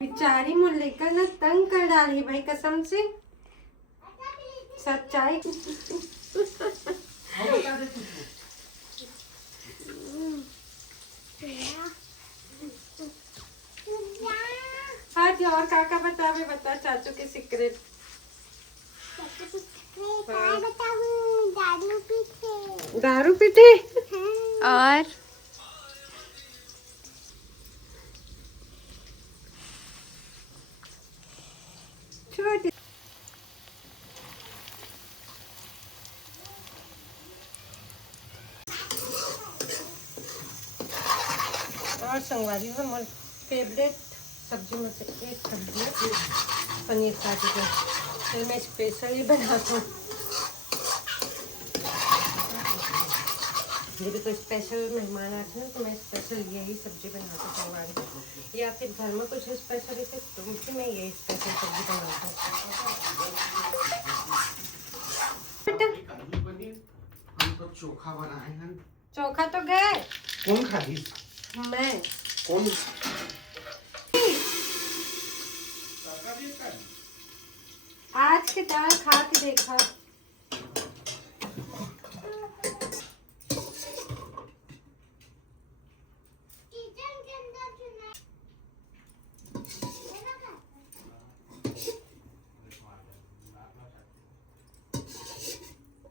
बेचारी मुल्लिका ना तंग कर डाली भाई, कसम से सच्चाई। आज और काका बता, भी बता चाचू के सीक्रेट। दारू पीते और छोटे और संगवारी में मोर फेवरेट सब्जी में से एक सब्जी है पनीर काटी के, फिर मैं स्पेशली बनाता हूँ। यदि कोई स्पेशल मेहमान आते हैं तो मैं स्पेशल यही सब्जी बनाती हूँ संगवारी, या फिर घर में कुछ स्पेशल है तो भी मैं यही स्पेशल सब्जी बनाता हूँ। चोखा बनाए हैं। चोखा तो गए। कौन खाई? मैं। कौन? आज के दाल खा के देखा।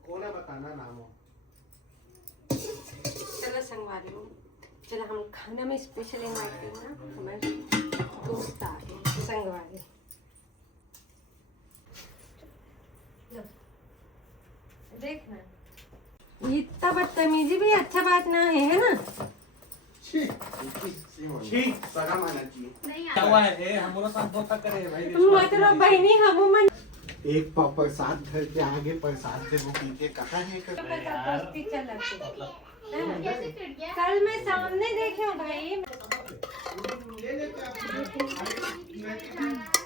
कौन है बताना नाम हो। चलो संगवारी हूँ, चलो हम खाना में स्पेशल इनवाइट करना हमारे दोस्त आ गए संगवारी। देखना इतना बदतमीजी भी अच्छा बात ना है ना। सगा माना चाहिए। क्या हुआ है? हम लोग संबोधन करे भाई। मतलब बहनी हम मन एक प्रसाद घर के आगे प्रसाद से वो पीछे कहाँ है कल मैं सामने देखे हूँ भाई।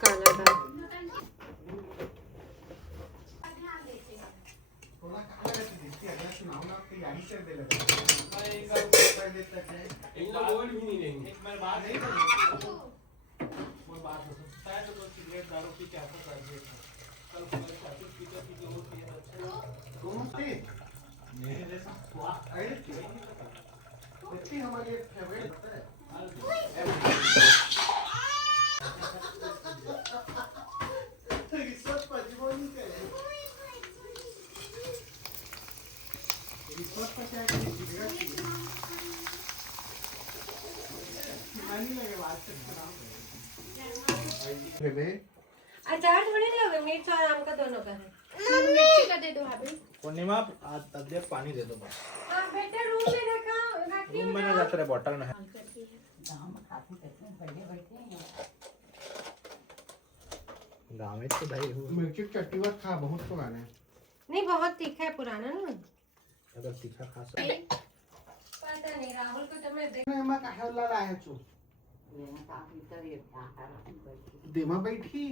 काला दाल दारू पी के आपको कर दिया था कल मेरे जैसा हमारी एक फेवरेट है। अचार थोड़ी लगे, मिर्च और आम का दोनों का है। मिर्ची का दे दो भाभी। पूर्णिमा अदरक पानी दे दो बस। हाँ बेटा रूम में रखा रूम में ना जाते रहे, बोतल में है। गाँव में तो भाई मिर्ची चट्टी बात खा बहुत पुराना है। नहीं बहुत तीखा है, पुराना ना। अगर तीखा खा सकते पता नहीं राहुल को तो मैं देख मैं कहा लगा है चो देमा बैठी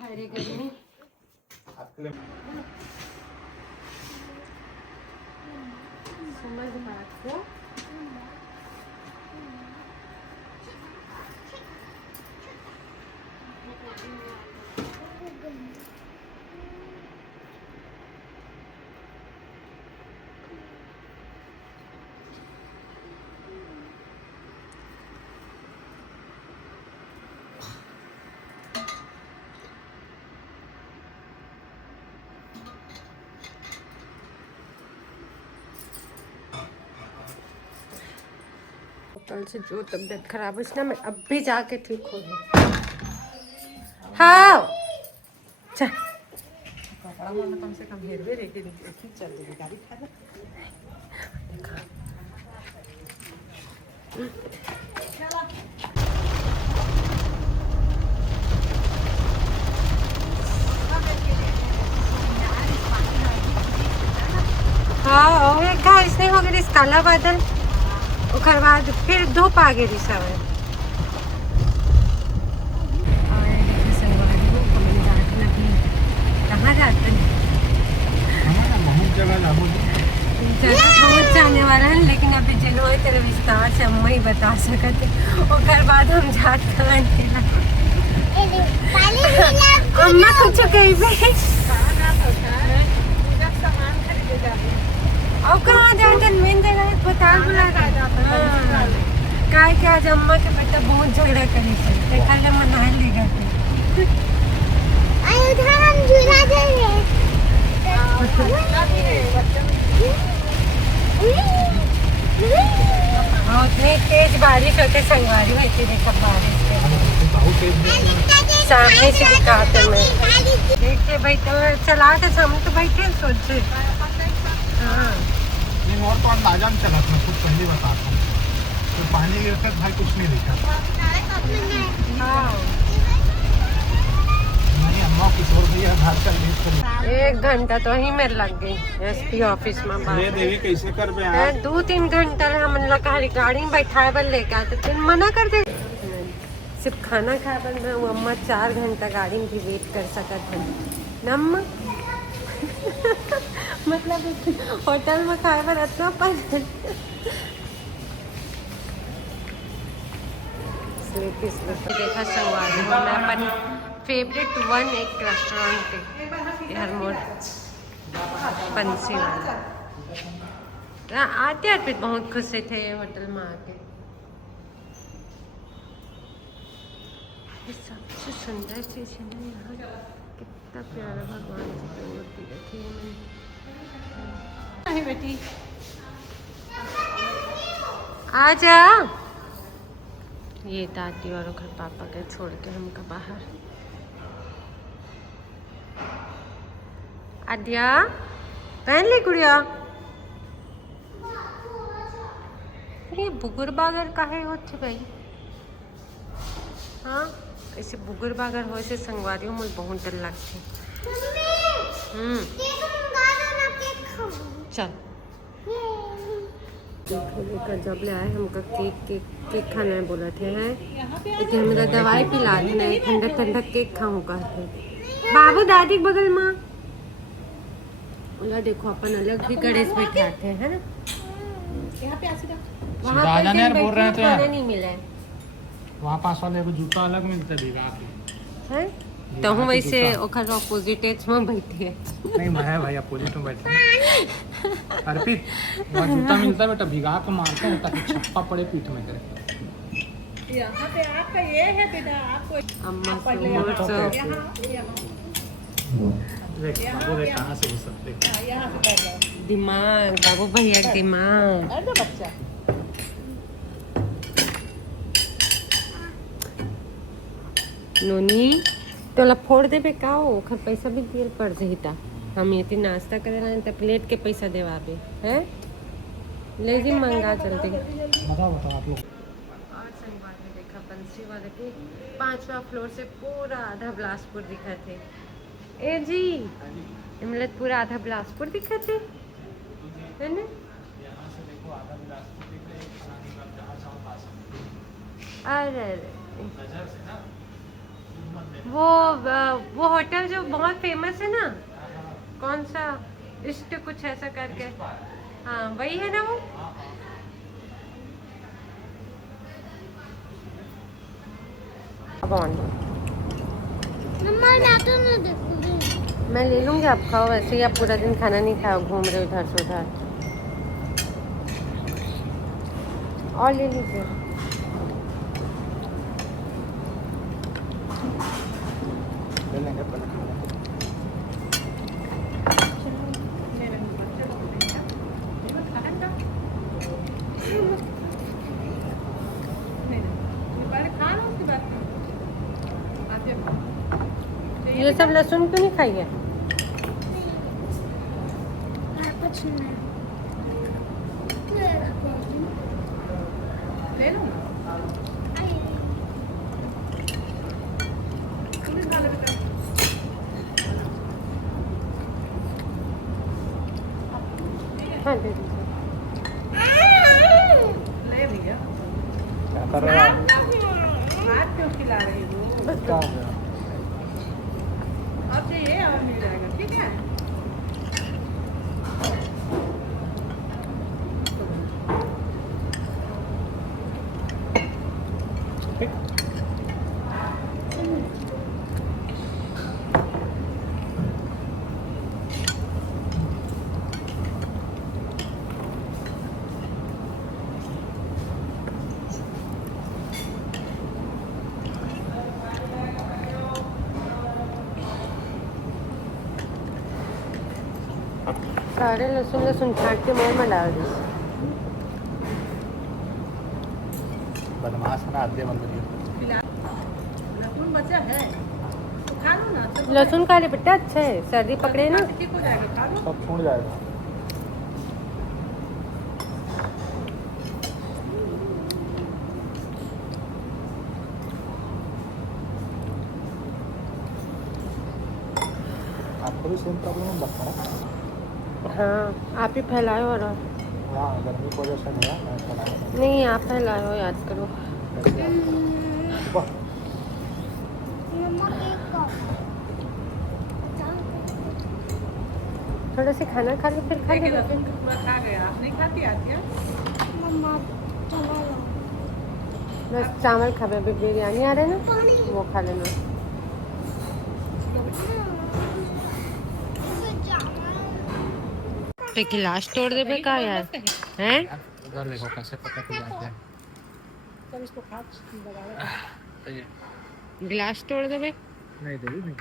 हरे गर्मी समझ बात को। कल से जो तबीयत खराब है ना, मैं अब भी जाके ठीक हो गई। हाँ चल कम से कम हेरवे रेके चल देगी गाड़ी खा हाँ और एक घास नहीं हो गई काला बादल, उसके बाद फिर धूप आ गई सवेरे। कहाँ जाते हैं? जगह पहुँच जाने वाला है, लेकिन अभी जिन्हों तेरे विस्तार से अम्मा ही बता सकते, और बाद हम जाते हैं अम्मा कुछ कही भी और कहाँ जाते मेन जगह अस्पताल बुला काय के आज अम्मा के बेटा बहुत झगड़ा करी से कल मना ले गए उधर हम झूला दे उतनी तेज बारिश होती संगवारी हुई थी। देखा बारिश सामने से दिखाते मैं देखिए भाई तो चला के सामने तो बैठे सोचे। हाँ और तो अंदाजा में चला था, कुछ पहले बताता हूँ तो पानी गिरता भाई कुछ नहीं दिखा। हाँ नहीं अम्मा किशोर भैया घर का लेट कर 1 घंटा तो ही मेरे लग गई एसपी ऑफिस में ले देवी कैसे कर बे यार 2-3 घंटा हम लोग गाड़ी में बैठाए बल लेके आते फिर मना कर दे। सिर्फ खाना खाए बल में वो अम्मा 4 घंटा गाड़ी में भी वेट कर सकत है न अम्मा मतलब होटल में खाए पर इतना पर देखा संगवारी मैं अपन फेवरेट 1 एक रेस्टोरेंट पे यार मोर पंसी वाला आते आते बहुत खुश थे होटल में आके। ये सबसे सुंदर चीज है ना यहाँ, कितना प्यारा भगवान जी की मूर्ति रखी है मैंने। बेटी आ जा। ये दादी और घर पापा के छोड़ के हमका बाहर। आद्या पहन ली गुड़िया। ये बुगुर बागर काहे होते भाई? हाँ ऐसे बुगुर बागर हो से संगवारी मुझे बहुत डर लगती। चल जब ले आए हमका केक खाना है बोला थे हैं, लेकिन मेरा दवाई पिला देना है, ठंडा ठंडा केक खाऊं कहते बाबू दादी बगल माँ बोला देखो अपन अलग भी गणेश बैठाते हैं ना वहाँ पे बोल रहे थे नहीं मिला है वहाँ पास वाले को जूता अलग मिलता है तो हम वैसे ओखर ऑपोजिट में बैठे हैं। नहीं मैं भाई अपोजिट में बैठा अर्पित वहाँ जूता मिलता है बेटा भिगा के मारते हैं ताकि छप्पा पड़े पीठ में करे। यहाँ पे आपका ये है बेटा आपको अम्मा देख बाबू देख कहाँ से घुस सकते यहाँ से कर लो दिमाग बाबू भैया दिमाग। अरे बच्चा नोनी तोला फोड़ देबे का ओखर पैसा भी दियल पड़ जहिता हम ये नाश्ता करे रहे तो प्लेट के पैसा देवाबे हैं ले जी मंगा जल्दी। बताओ आप लोग और संगवार में देखा बंसी वाले के 5वां फ्लोर से पूरा आधा बिलासपुर दिखा थे। ए जी इमलत पूरा आधा बिलासपुर दिखा थे है ना। अरे वो होटल जो बहुत फेमस है ना कौन सा इष्ट कुछ ऐसा करके हाँ वही है ना वो। मैं ले लूँगी, आप खाओ। वैसे ही आप पूरा दिन खाना नहीं खाओ, घूम रहे हो इधर से उधर। और ले लीजिए। ले लेंगे पहले खा लेंगे। मेरे बच्चे लोग देंगे ये मत खाएंगा नहीं ये पहले खा लो उसके बाद आते ये सब लहसुन क्यों नहीं खाई है? ले लो ना तुम भी खा लो बेटा हाँ दे दीजिए। ले भैया क्या कर रहे हो आप? हाथ क्यों खिला रही हो क्या हो गया? और चाहिए और मिल जाएगा ठीक है ठीक। सारे लहसुन छाट के मुँह में डाल दी। बदमाश है ना, आधे बंद करिए। खिला लहसुन बचा है तो खा लो ना सब लहसुन खा ले बेटा, अच्छा है, सर्दी पकड़े ना। ठीक हो जाएगा खा लो सब छूट जाएगा। आपको भी सेम प्रॉब्लम लगता है? हाँ, आप ही फैलाए हो। और हाँ, गर्मी की वजह से नहीं है, मैं चलाऊंगा। नहीं, आप फैलाए हो, याद करो। कैसे आप? वाह, थोड़ा से खाना खा लो, फिर खा देखिए लो। लहसुन पूरा खा गया आप नहीं खाती आती बस चावल खा, अभी बिरयानी आ रहा है ना, वो खा लेना। पे गिलास तोड़ दे बे का यार, हैं? उधर देखो कैसे पता चल जाता है। तब इसको खा लगा सही है। गिलास तोड़ दे बे। नहीं देगी नहीं।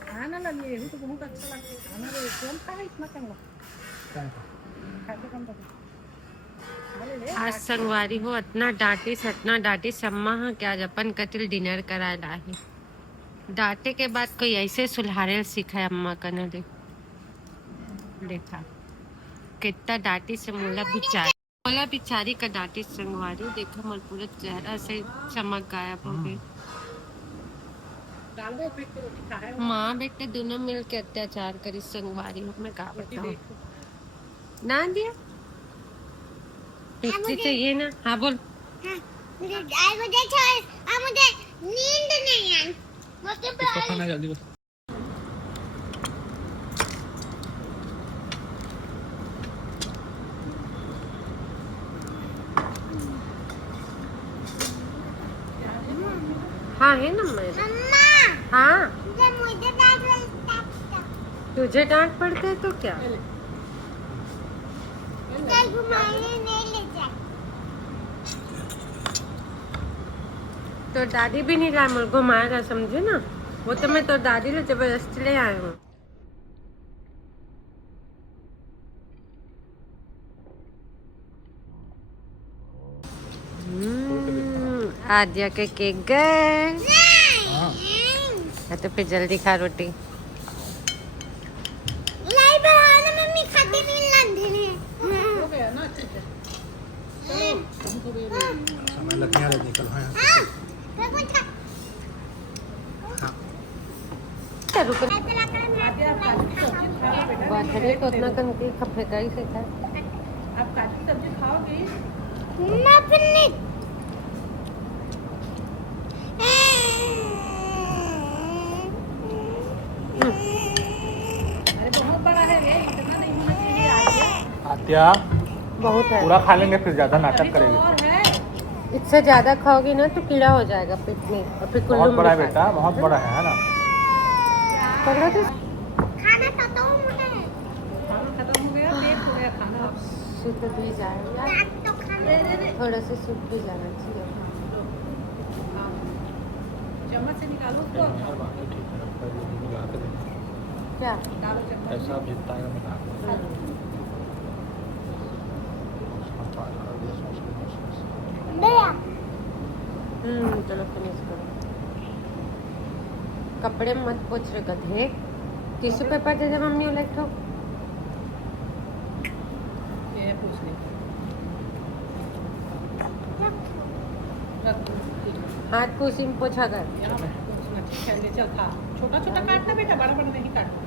खाना लगे ये तो बहुत अच्छा लगता है खाना रे कौन खाए इतना कम खाते कम तो आज संगवारी हो, इतना डांटी सम्मा हाँ क्या आज अपन कतिल डिनर कराए लाही। डांटे के बाद कोई ऐसे सुलहारे सिखाए अम्मा का ना। देखा कितना डांटी से मोला बिचारी का डांटी संगवारी। देखा मोर पूरा चेहरा से चमक गायब हो गई। डाल दो फिर तो रोटी खाए माँ बेटे दोनों मिल के अत्याचार करी संगवारी हो, मैं क्या बताऊं। ना दिया पिस्ती चाहिए ना? हाँ बोल। मुझे नींद नहीं आई इसको खाना जल्दी बस। हाँ है ना मैं। मम्मा हाँ मुझे डांट तुझे डांट पड़ता है तो क्या? कल घुमाने नहीं ले जाए तो दादी भी नहीं लाए मुझे घुमाएगा, समझे ना। वो तो मैं तो दादी ले जबरदस्ती ले आए हूँ। आद्या के केक गए। हाँ, तो फिर जल्दी खा रोटी। लाई बहाना मम्मी खाती नहीं लंधे ने हो गया ना अच्छे से समय लग गया निकल। हाँ क्या रुको, आगे आप काजू की सब्जी खाओ बेटा बात है तो उतना कम खपे का ही से था। आप काजू की सब्जी खाओगी मैं फिर नहीं अरे बहुत बड़ा है रे इतना नहीं होना चाहिए आगे आत्या बहुत है। पूरा खा लेंगे फिर ज्यादा नाटक अभी तो करेंगे। और है इससे ज्यादा खाओगे ना तो कीड़ा हो जाएगा पेट में और फिर बहुत बड़ा है बेटा, बहुत बड़ा है ना। पकड़ो तो खाना खत्म हो गया खाना खत्म हो गया, पेट हो गया खाना। सूख भी जाएगा, रात तो खाना थोड़ा सा सूख भी जाना चाहिए। हाँ। चम्मच से निकालो उसको, यार बात तो ठीक है, पर ये मिला के देखो। क्या डालो चम्मच ऐसा में। आप जितना है मिला के। भैया चलो फिनिश करो। कपड़े मत पोछ रे गधे, टिश्यू पेपर दे दे मम्मी वो लेके। ये पूछ ले, रख दो। हाथ को उसी में पोछा कर। यहाँ पूछना ठीक है, ले चल खा। छोटा छोटा काटना बेटा, बड़ा बड़ा नहीं काटना।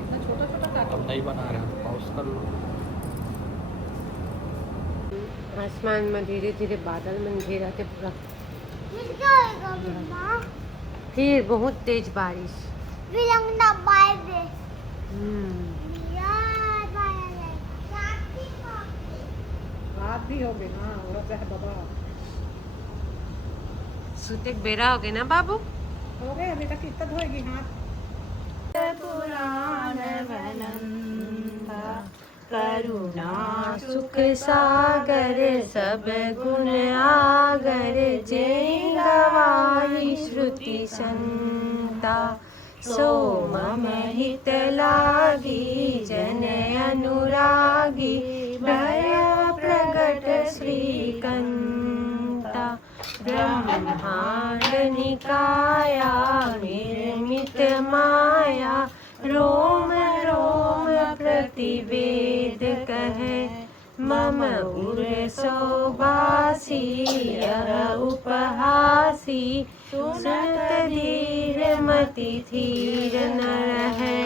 इतना छोटा छोटा काटो। अब नहीं बना रहे हैं, पॉज कर लो। आसमान में धीरे धीरे बादल में घेरा थे पूरा, मिल जाएगा मम्मा फिर बहुत तेज बारिश। विलंगना बाय बे रात भी हो गई ना, औरत है बाबा। सूते बेरा हो गए ना बाबू। हो गया बेटा, कितना धोएगी हाथ। करुणा सुख सागर सब गुण आगर, जय गवाई श्रुति संता, सो मम हित लागी जन अनुरागी, भय प्रगट श्रीकंता, ब्रह्मांड निकाया निर्मित माया, रोम रोम प्रतिवेद कहे, मम उर सौबासी यह उपहासी, सुनत धीर मति धीर न रहे।